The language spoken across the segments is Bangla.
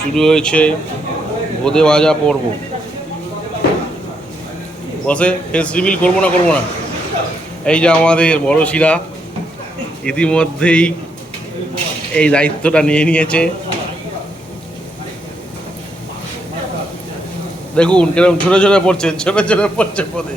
শুরু হয়েছে বোদে ভাজা পর্ব। বসে ফেস রিভিল করব না করব না? এই যে আমাদের বড় শিরা, ইতিমধ্যেই এই দায়িত্বটা নিয়ে নিয়েছে। দেখুন কীরকম ছোট ছোট পড়ছে ছোট ছোট পড়ছে পদে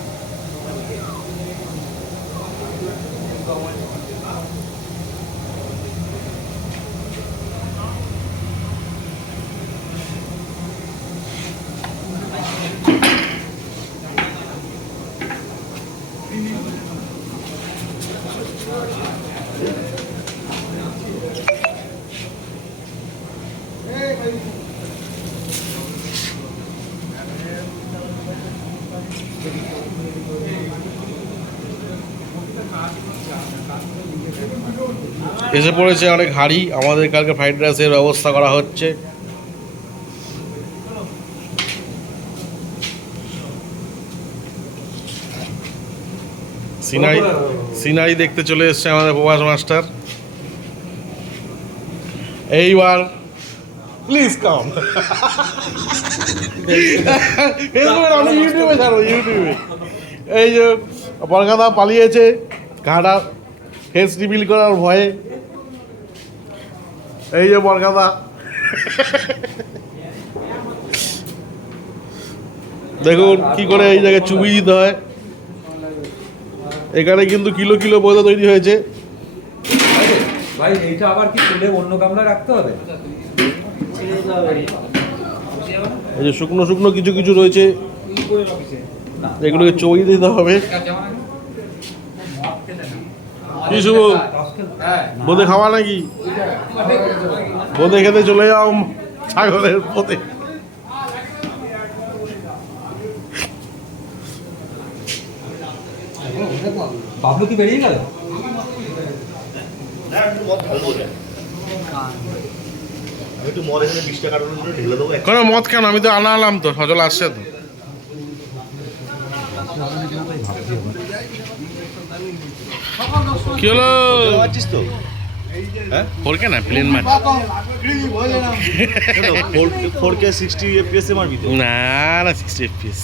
এসে পড়েছে অনেক হাড়ি। আমাদের কালকে ফ্রাইড রাইসের ব্যবস্থা করা হচ্ছে। সিনারি সিনারি দেখতে চলে এসছে আমাদের প্রভাস মাস্টার। এইবার প্লিজ কাম আমি ইউটিউবে ইউটিউবে। এই যে বরকাদা পালিয়েছে ঘাটা ফেস রিভিল করার ভয়ে। এই যে বরকাদা দেখুন কি করে এই জায়গায় চুবি দিতে হয়। এখানে কিন্তু কিলো কিলো বোঝা তৈরি হয়েছে। ভাই এইটা আবার কি তুলে অন্য গামলা রাখতে হবে? এই যে শুকনো শুকনো কিছু কিছু রয়েছে। এগুলোকে চবি দিতে হবে। কি শুভ? বোধে খাওয়া নাকি? বোধে খেতে চলে যাও ছাগলের পথে বাবলু কি বেরিয়ে গেল? আমি মদ কোনো মদ কেন আমি তো আনা আলাম তো সজল আসছে তো। কি হলো? পাচ্ছিস তো? হ্যাঁ? ফোরকে না প্লেন মার। ফোর কে সিক্সটি এফপিএস এ মারবি না না সিক্সটি এফপিএস